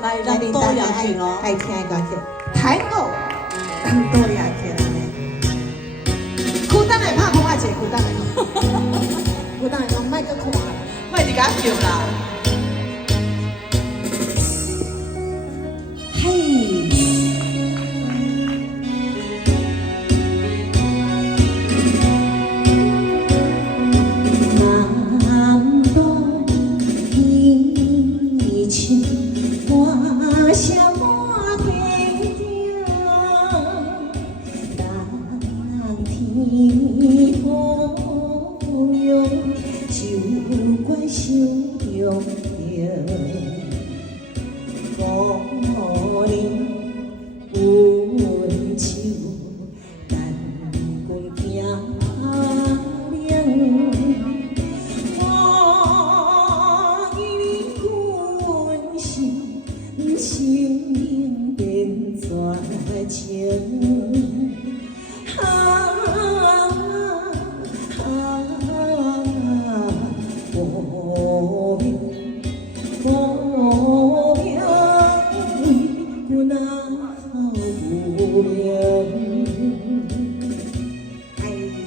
来咱多亚曲咯，爱听的歌曲，太好，多亚曲啦呢。孤单的拍空啊，姐，孤单的，孤单的讲卖个看啦，卖一甲叫啦。嘿。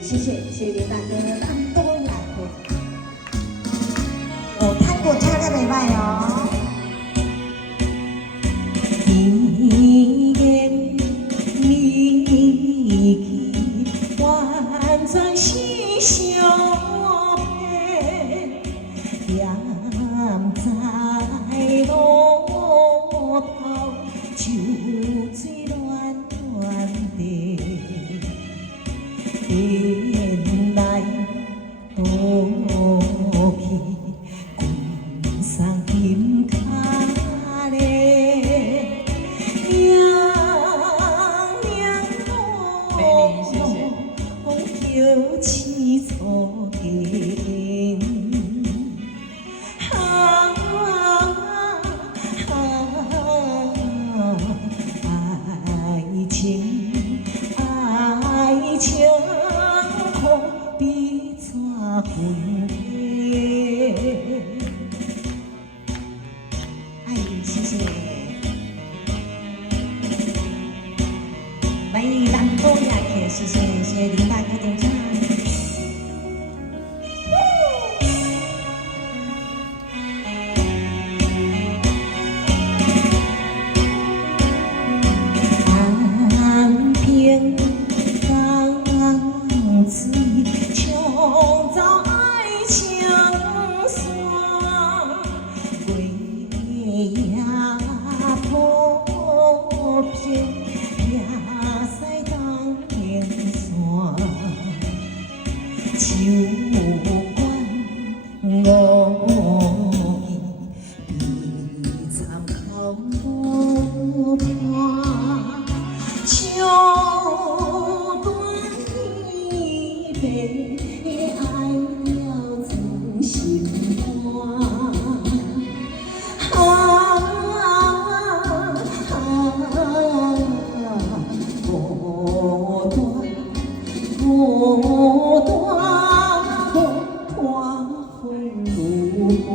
谢谢林大哥，咱多来哦，泰国唱得袂歹哦。一言你去，万载是相陪，踮在路头，酒醉乱乱地。原来多去君上金卡嘞，娘娘我叫起错根，爱情爱情。比怎分开？哎，谢谢。欢迎咱多亚克，谢谢林大哥点唱。安平港水。创造爱情线，月夜破片，夜西东天线，酒馆五义比参考伴，桥断离别。爱了真心肝，孤单孤单，风雨寒。